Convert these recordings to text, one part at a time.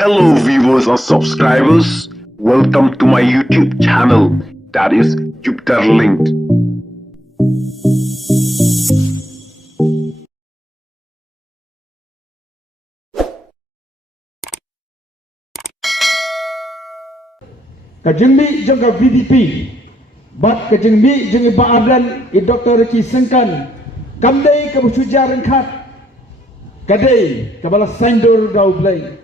Hello viewers and subscribers, welcome to my YouTube channel, that is Jupiter Linked. Kajengmi jangka VDP, bat kajengmi jengi baadan i Dr. Riki Sengkan, kamdai ke bersujaran kat, kadai ke balas sandur dau belai.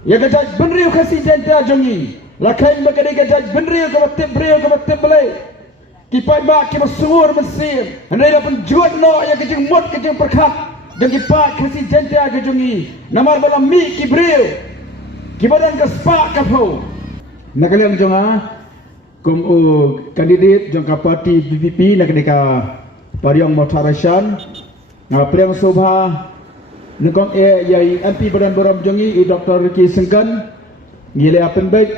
Ya kajak benriu kasih jenta jengi, lakain bakadai kajak benriu ke batip belai. Kipai bak ke bersungur mesir, andai dapat juat no ya kajeng mot kajeng perkat, dan kipai kasih jenta jengi, namar balam mi kibriu, kibadan ke spak kapau. Nakalian jonga kum kandidat jangka parti BPP nakadika pariang motarashan ngapriang sobha nukong yai MP Badan Boram jongi Dr. Riki Sengkan ngile apen baik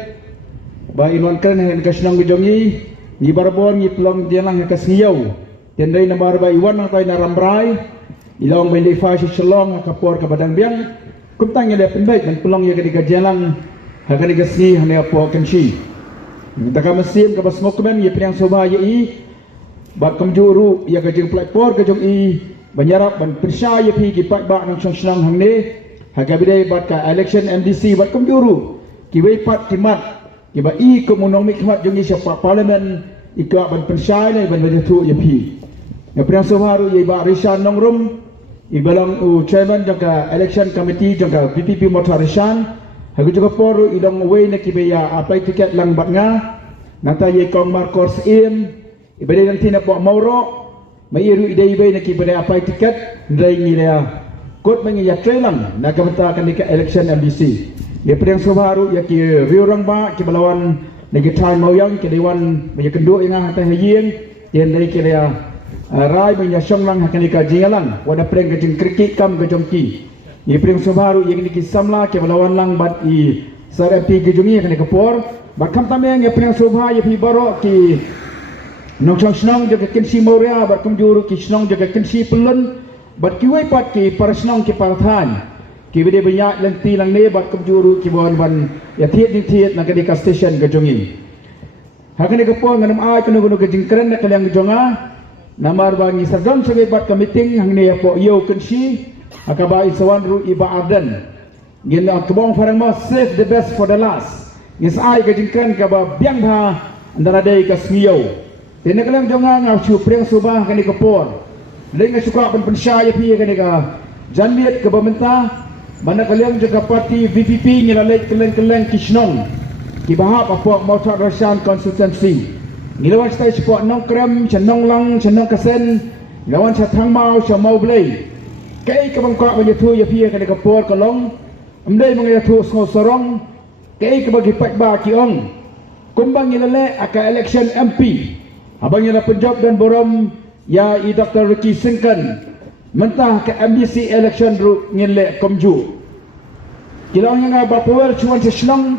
ba inwan kan hen kasnang jongi ni barbon ni plong dialang ka siyau tendai nambar ba iwan nang tay narambrai ilong bende fa si shalong ka por ka badang biang kum tang ngile apen baik dan plong ya kadika jalang hakani gasni hane apo kanshi taka mesim ka basmokmen ye priang soba ye i bat kamjuru ya ka jeng platform ka jong i banyarap ban persya ye pi ki pat ba nang song hangne hakabide bat ka election MDC bat kamjuru ki wei pat kimat ki ba i ko monong mikmat jong i sapa parliament ikwa ban persya ne ban bajatu ye pi ya priang soba ru ye ba rishan nongrum ibalang chairman jaka election committee jaka PPP motarishan Hagu juga poru idong way na kibaya apay tiket lang bat nga nata ye kong markors im ibade nanti na po mauro may iru ide ibay na kibaya apay tiket ndray ngilaya kot mangi ya lang nagamata kanika election MDC ye priang sobaru ya ki riurang ba kibalawan negitay mauyang kidewan may kendo nga hata hayeng yen day kilaya rai may syong lang kanika jingalang wada priang kajing krikik kam kajongki ye priang sobaru ye niki samla ke balawan lang bat i sarati ke jungi kane kapor bakam tameng ye priang sobha ye pi baro ki nong snong je ke kinsi moria bat kumjuru ki snong je ke kinsi pelun bat ki wei pat ki parasnong ki parthan ki bide banyak lenti lang ne bat kumjuru ki bon ban ya thiet ni thiet na ke di station ke jungi hakane kapor nganam ai kuno kuno ke jingkren na kalyang jonga namar bangi sargam sebagai bat ka meeting hang ne po yo kinsi akaba isawan ru iba arden gin akbong farang mo save the best for the last ngis ai ka jingkan ka ba biang ha andara dei ka smiyo tinakalang jonga nga chu priang subah kani ka por leng suka ban pensya ya pi kani ka janmiet ka bamenta manakalang jaga parti VPP ngilalay keleng kisnong kibahap apo motor rasyan consultancy ngilawan stage po nong krem chanong lang chanong kasen ngawan sa thangmau sa mau blay kay kabang ka banyatu ya pia kana kapor kalong amdai mga yatu ngo sorong kay kabang hipat ba kiong kumbang ngilale aka election MP habang ngila Punjab dan Boram ya i Dr. Riki Sengkan mentah ke MDC election ru ngile komju kilong nga ba power chuan sa slong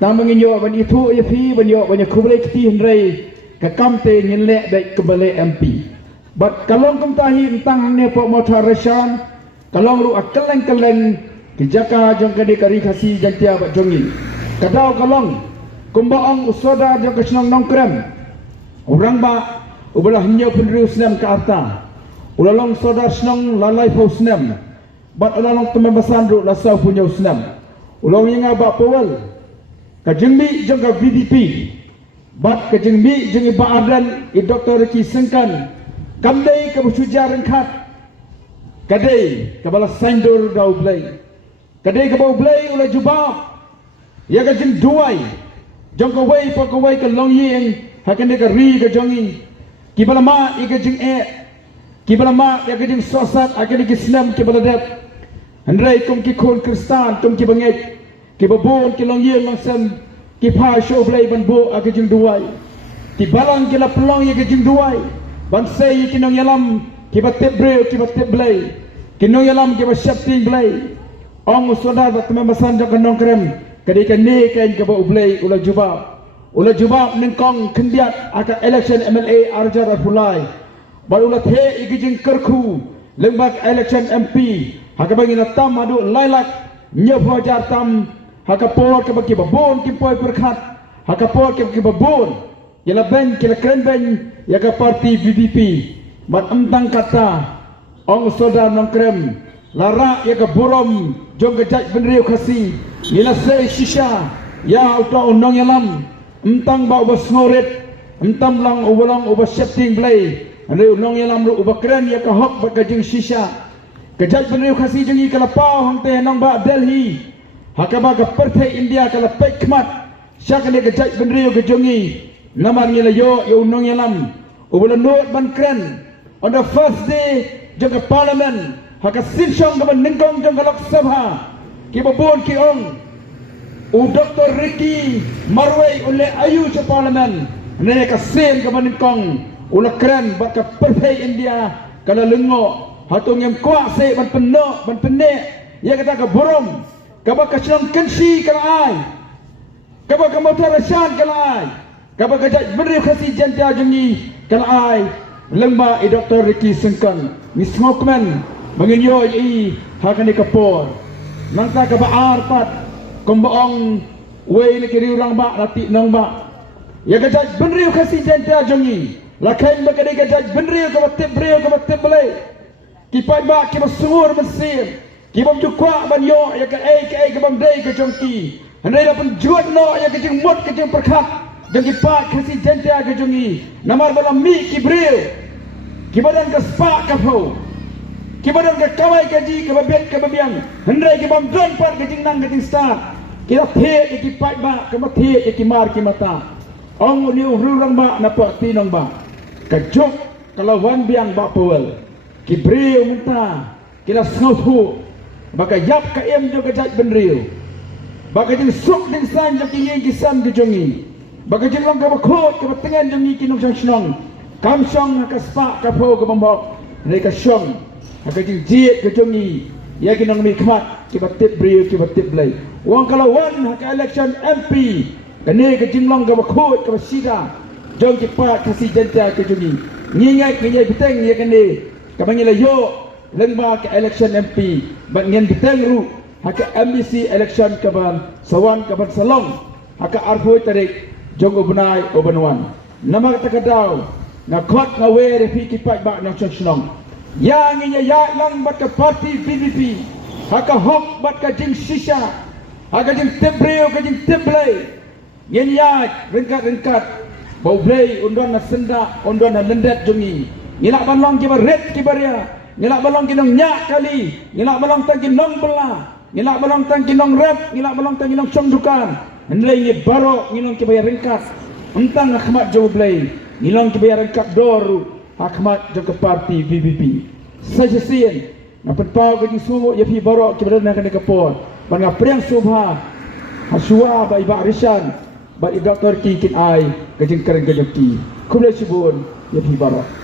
tamang inyo ban itu ya pi banyo banyak kublai kiti hendrai ka kamte ngile dai kebale MP But kalong kung tahi entang ne po motarasyan kalong ru akaleng kijaka jong kadi kari kasi jantia ba jongi kadaw kalong kumbaong usoda jong kasnong nongkrem urang ba ubalah nyo penriu senam ka arta ulalong soda snong lalai po senam bat ulalong tumambasan ru lasaw punyo senam ulong nga ba powal kajengbi jong ka VDP bat kajengbi jong iba adan i Dr. Riki Sengkan kamdai ke bersujaran kat kadai ke balas sandur dau belai kadai ke bau belai ulah jubab ya ke jeng duai jong ke wei po ke wei ke long yeng hakan de ke ri ke jongi ki balama i ke jeng ki balama ya ke jeng sosat akan ke senam ke baladat handrai kum ki khon kristan tum ki banget ki babon ki long yeng mangsam ki pa show belai ban bo akan jeng duai ki balang ki la pelong ya ke jeng duai bansai kinong yalam kibatip breu kibatip blay kinong yalam kibat syapting blay ong usodar bat membasan jak kanong krem kadika ni kain kaba ublay ula jubab nengkong kendiat aka election MLA arjar arpulai barulah the igijing kerku lembak election MP hakabangin tam adu lailak nyepojar tam hakapor ke bagi babon ki poi perkhat hakapor ke babon yala ben kila kren ben yaga parti VVP mat amtang kata ong soda nong krem lara yaga burom jong gajak benriu khasi nila se shisha ya uta unong yalam amtang ba ubas ngoret amtam lang ubalang ubas shifting blay ane unong yalam ru ubakren yaga hok bagajing shisha gajak benriu khasi jengi kalapau hang te nong ba Delhi hakaba ka perthai India kala pekmat syakane gajak benriu gajongi naman nila yo unong yalam ubulan noot ban kren on the first day jaga parliament haka sinsyong gaban ningkong jong Lok Sabha ki babon ki ong u Dr. Ricky Marway ule ayu sa parliament ne ka sen gaban ningkong ula kren bat ka perthai India kala lengo hatong yang kuat se ban penno ban penne ya kata ka borom kaba ka silang kensi kala ai kaba ka motor shan kala ai kaba ka jaj beri khasi janta jengi kala ai lemba i Dr. Ricky Sengkang ni smokman menginyo i hakani kapor nangta ka baar pat komboong wei ni kiri urang ba lati nong ba ya ka jaj beri khasi janta jengi lakhain ba ka jaj beri ka batib bele kipai ba ki basungur mesir ki bam jukwa ban yo ya ka bam dei ka jongki handai dapat juat no ya ka jeng mot ka jeng perkhat jeng ki pa khasi janta ka jongi namar balam mi ki breu ki badan ka spa ka phau ki badan ka kawai ka ji ka babet ka babiang handai ki bam dron par ka jeng nang ka jeng star ki la the ki pai ba ka ma the ki mar ki mata ong ni urang ba na pa tinong ba ka jok kalau wan biang ba powel ki breu munta kila snothu baka yap ka em jo ka jaj benriu baka jeng suk ding san jo ki yeng ki sam ki jongi baka jeng lang ka bakhot ka batengan jongi ki nong snong kam song ka spa ka pho ka bombok nei ka song ka jeng jiet ka jongi ya ki nong mi khmat ki batip breu ki batip blai wang kalau wan ka election MP ka nei ka jeng lang ka bakhot ka basida jong ki pa kasi jenta ka jongi ngingai ngingai biteng ya ka nei kamangila yo lengba ke election MP bat ngen biteng ru haka MBC election kaban sawan kaban salong haka arfoi tarik jong ubnai obanwan nama takadaw na khot na we refi ki pai ba na chonong ya nginya ya lang bat ka party VVP haka hok bat ka jing shisha haka jing tebreo ka jing teblai ngen ya rengkat bau blai undon na senda undon na lendet jongi ngilak balong ki red ki baria ngilak balong ki nong nyak kali ngilak balong tang ki nong bela ngilak balong tang ki nong rep ngilak balong tang ki nong song dukan nlai ni baro ngilong ki bayar ringkas entang akhmat jo blai ngilong ki bayar ringkat dor akhmat jo ke parti VVP sajasien na petpau ki sumo ya fi baro ki berna kan kapor banga priang subha hasua ba iba rishan ba Dr. King kin ai kajing keren kajoki kulai subun ya fi baro